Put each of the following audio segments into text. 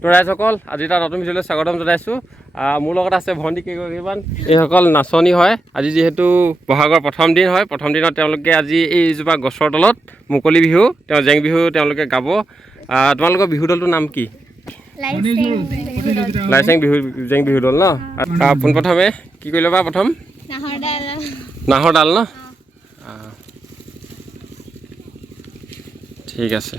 তো ৰাইজসকল আজি এটা নতুন ভিডিঅ'লৈ স্বাগতম জনাইছোঁ। মোৰ লগত আছে ভণ্টি কেইগৰাকীমান। এইসকল নাচনি হয়। আজি যিহেতু বহাগৰ প্ৰথম দিন হয়, প্ৰথম দিনত তেওঁলোকে আজি এইজোপা গছৰ তলত মুকলি বিহু জেং বিহু তেওঁলোকে গাব। তোমালোকৰ বিহু দলটোৰ নাম কি? লাইচেং বিহু জেং বিহু দল ন। পোনপ্ৰথমে কি কৰি ল'বা? প্ৰথম নাহৰ ডাল ন। ঠিক আছে।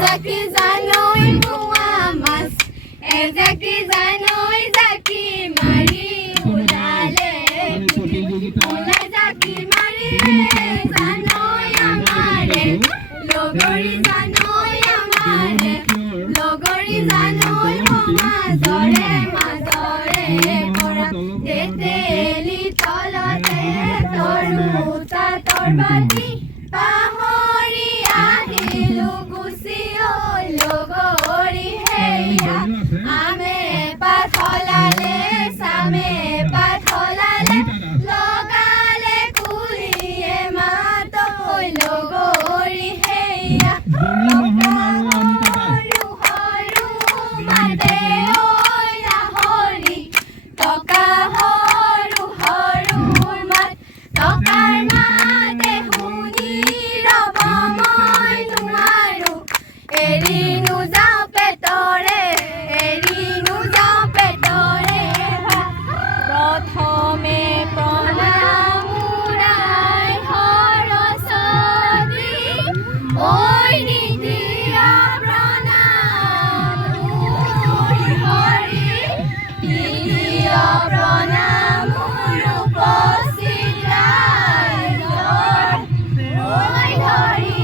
Zaki zanoi muamas, Zaki zanoi Zaki mari ulale, ula Zaki mari zanoi amare, logori zanoi amare, logori zanoi mazore mazore pora, teteli tolate toruta torbati, pahori ahilu Logori heya, ame patholale, same patholale, logale kuliye mato, logori heya, horu horu mate oi lahori, toka horu horu mat, tokar mate huni robomoy numaru. Erinu jao petore, prothome pronamurai horosati, oi nidiya pranam, hori nidiya pranam rupositai, oi hori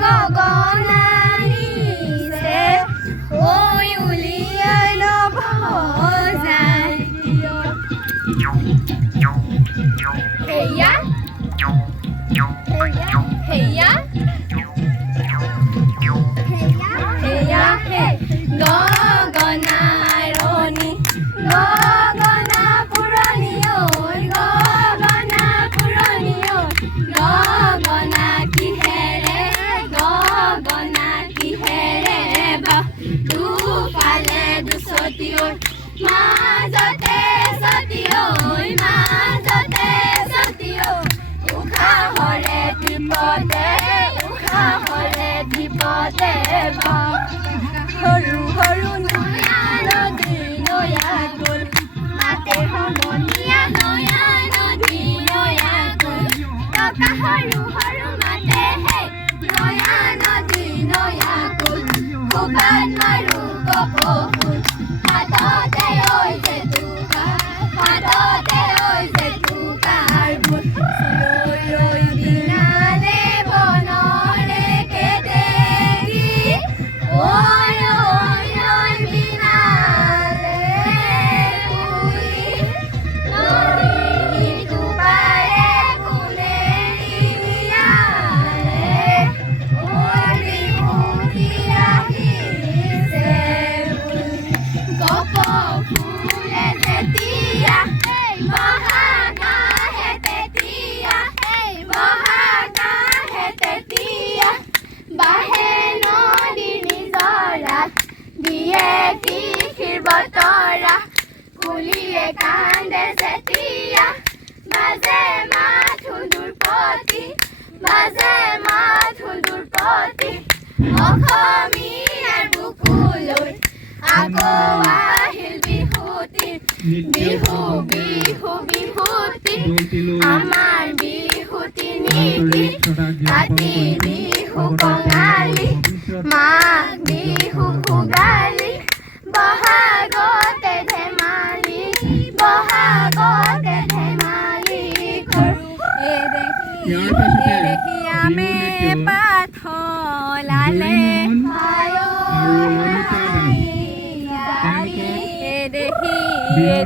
Gogona ni se, oi uliya no bho সতী ঐ মাজতে সতী ঐ মাজতে সতী ঐ উশাহৰে দ্বীপতে উশাহৰে দ্বীপতে সৰু সৰু নয়া নদী নয়া কুল মাতে সমনীয়া নয়া নদী নয়া কুল টকা সৰু সৰু মাতে হে নয়া নদী নয়া কুল খোপাত মাৰো কপৌ ফুল হাততে ঐ জেতুকা হাততে ঐ জেতুকাৰ ফুল ৰৈ দিনালে বনৰে কেতেকী ঐ বিনালে নদীটো পাৰে কোনেৰি নিয়ালে বিহুতি আহিছে কপৌ ফুলে তেতিয়া বহাগাহে তেতিয়া বহাগাহে তেতিয়া বাহে নদী নিজৰা দিয়ে কৃষিৰ বতৰা কুলিয়ে কান্দে যেতিয়া বাজে মাথোঁৰ প্ৰতি বাজে মাথোঁৰ প্ৰতি অসমীয়াৰ বুকুলৈ আকৌ আহিল বিহুতি বিহু বিহু বিহুতি আমাৰ বিহুতি নীতি কাতি বিহু কঙালী মাঘ বিহু ভোগালী বহাগতে ধেমালি বহাগতে ধেমালি এ দেখি আমে পাথলালে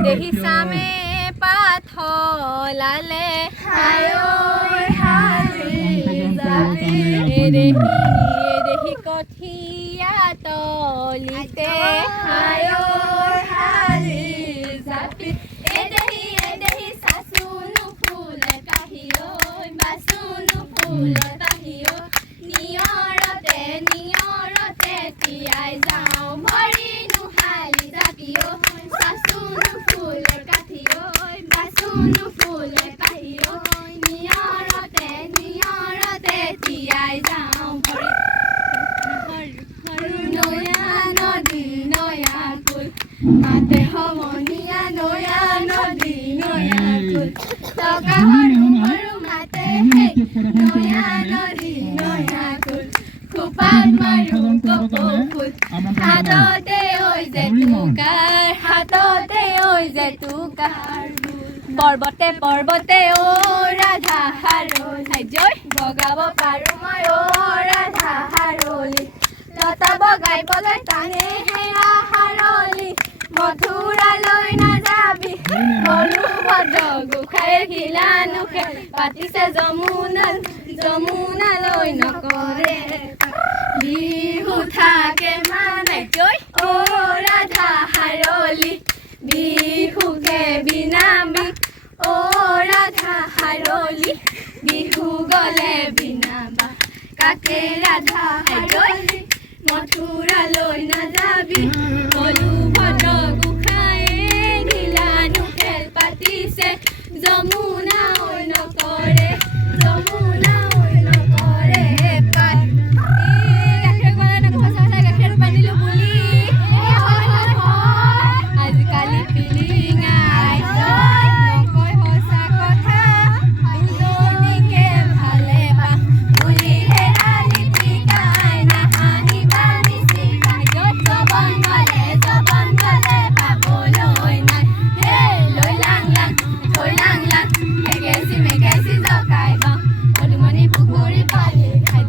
দেখি চামে পাথলালে দেখি কঠীয়া তলিতে জাপি এদেহি চাচুনো ফুল কাহি ঐ বাচুনো ফুল কাহি ঐ নিয়ৰতে নিয়ৰতে তিয়াই যাওঁ ভৰি নুহালি জাপি ঐ চাচুনো ফুল কাহি ঐ বাচুনো ফুল কাহি ঐ নিয়ৰতে নিয়ৰতে তিয়াই যাওঁ ভৰি নয়া নদী নয়া কুল মাতে সমনীয়া নয়া নদী নয়া কুল টকা সৰু সৰু মাতে হে নয়া নদী নয়া কুল খোপাত মাৰো কপৌ ফুল হাততে ঐ জেতুকাৰ হাততে ঐ জেতুকাৰ পৰ্বতে পৰ্বতে ঐ ৰাধা হাৰলি জয় বগাব পাৰো মই ঐ ৰাধা হাৰলি লতা বগাইবলৈ টানে হেৰা হাৰলি মথুৰালৈ নাযাবি বলো ভদ্ৰ গোসাঁই শিলানুখে পাতিছে যমুনালৈ নকৰে বিহু থাকে মানে জয় ঐ ৰাধা হাৰলি বিহুকে বিনাবি ঐ ৰাধা হাৰলি বিহু গলে বিনাবা কাকে ৰাধা হাৰলি মথুৰালৈ নাযাবি বলো ভদ্ৰ গোসাঁয়ে নীলানুখে পাতিছে যমুনা নকৰে যমুনা নকৰে পাই গাখীৰ গলে গাখীৰ পানিলো বুলি আজিকালি পিলিঙাই নকয় সঁচা কথা দুজনীকে ভালে পা বুলি হেৰালি পিকাই নাহাঁহিবা নিচিকাই জবন গলে পাবলৈ নাই হে লৈ লাং লাং থৈ লাং লাং মেকেচি জকাই বাওঁ পদুমণি পুখুৰী পালে খাই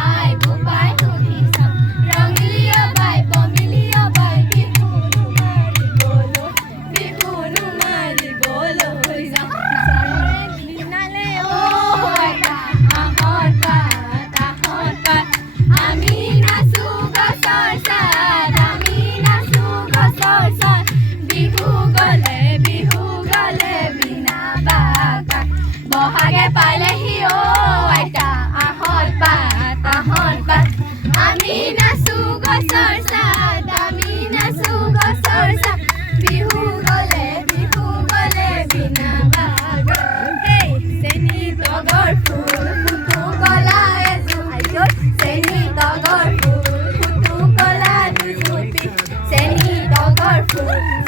আই বোপাই শুনি চাওঁ ৰঙিলিয়া বাই পমিলিয়া বাই বিহুনো মাৰিবলৈ যাওঁ দিনালে আহত পাত আমি নাচো গছৰ ছাত আমি নাচো গছৰ ছাত বিহু গলে বিনা বাকা বহাগে পালেহি ঐ আইতা আহত পাত আমি নাচো গছৰ ছাত আমি নাচো গছৰ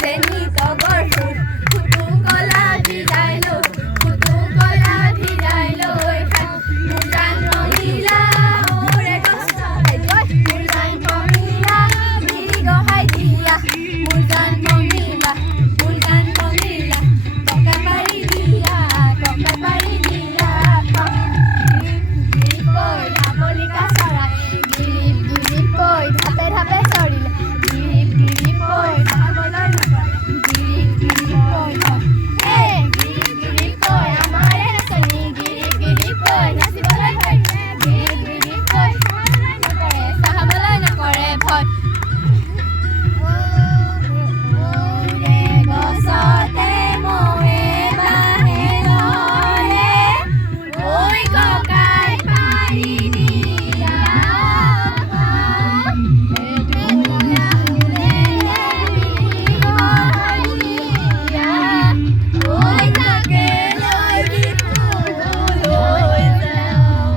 চেনি তগৰ ফুল ফুটু কলা ভিজাই লৈ খাই মোৰ গান ৰঙিলা ওৰে কষ্ট মোৰ গান ৰঙিলা মিৰি গহাই দিয়া মোৰ গান ৰঙিলা টকা পাৰি দিয়া গিৰিপকৈ ঢাপলিকা চৰাই গিৰিপকৈ ঢাপে ঢাপে চৰিলে গিৰিপকৈ ঢাবলৈ নকৰে গিৰিপকৈ আমাৰে নাচনি গিৰিপকৈ নাচিবলৈ ধৰিলে গিৰিপকৈ চাহাবলৈ নকৰে ভয় গছতে মহে বাঁহে লৰে ঐ ককাই পাৰি দিয়া ঐ তাকে লৈ বিহু লৈ যাওঁ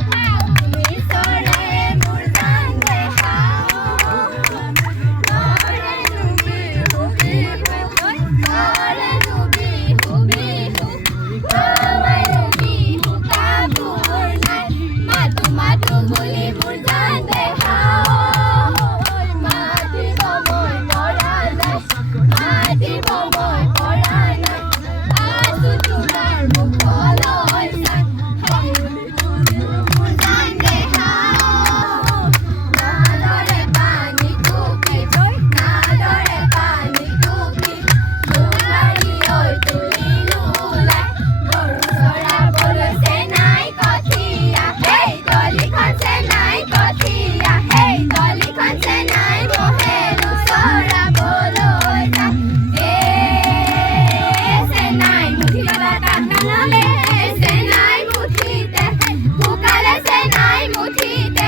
ঈশ্বৰে মোৰ জান দেখাওঁ মাতো বুলি মোৰ জান দেখাওঁ মাতিব মই পৰা নাই আছো তোমাৰ মুখলৈ চাই মোৰ জান দেখাওঁ নাদৰে পানী টুকি জোকাৰি ঐ তুলিলো ওলাই গৰু চৰাবলৈ চেনাই কঠীয়া সেই দলিখন চেনাই কঠীয়া সেই দলিখন চেনাই মহেলো চৰাবলৈ যায় চেনাই মুঠি ললা কাণলে চেনাই মুঠিতে শুকালে চেনাই মুঠিতে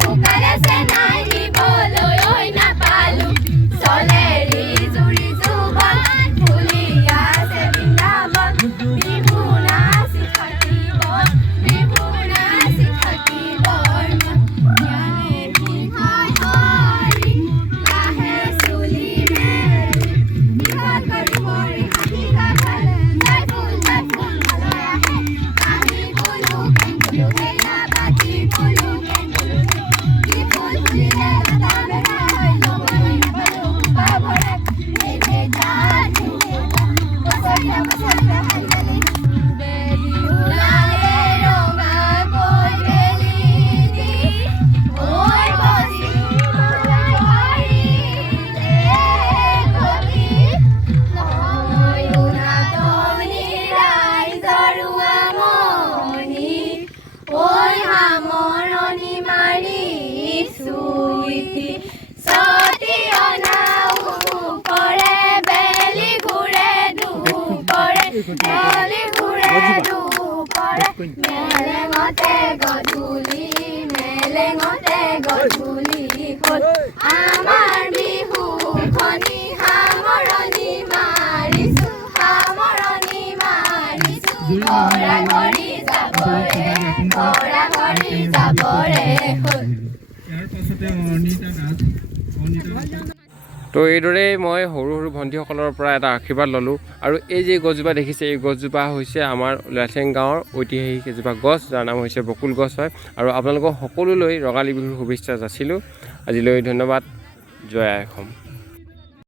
শুকালে চেনাই নিবলৈ ঐ নাপালো চলেৰি জুৰি জুবন ফুলি আছে বৃন্দাবন বিহু নাচি থাকিব জ্ঞানে সিংহই হৰি লাহে চুলি মেলি বিহা কৰি মৰি হাঁহি গালে জয় ফুল ভাললৈ আহে আমি ফুলো কেন্দুলো হেয়া বাতি ফুলো কেন্দুলো কি ফুল ফুলিলে লতা বেঙা হৈ ল'বলৈ নাপালো ভৰে এই ভেজাল গছৰীয়া হালদালি বেলি ওলালে ৰঙাকৈ বেলি দি ঐ বজি নহয়ো নাটনি ৰাইজৰো আমনি ঐ সামৰণি মাৰি চুইটি চতি অনাও পৰে বেলি ঘূৰে দুপৰে বেলি ঘূৰে দুপৰে মেলেঙতে গধূলি হ'ল আমাৰ বিহুখনি সামৰণি মাৰিছো ঘৰা ঘৰি যাবৰে হ'ল তো এইদৰে মই সৰু সৰু ভণ্টিসকলৰ পৰা এটা আশীৰ্বাদ ল'লোঁ আৰু এই যে গছজোপা দেখিছে এই গছজোপা হৈছে আমাৰ লাচেং গাঁৱৰ ঐতিহাসিক এজোপা গছ যাৰ নাম হৈছে বকুল গছ হয় আৰু আপোনালোকক সকলোলৈ ৰঙালী বিহুৰ শুভেচ্ছা যাচিলোঁ আজিলৈ ধন্যবাদ জয় আই অসম।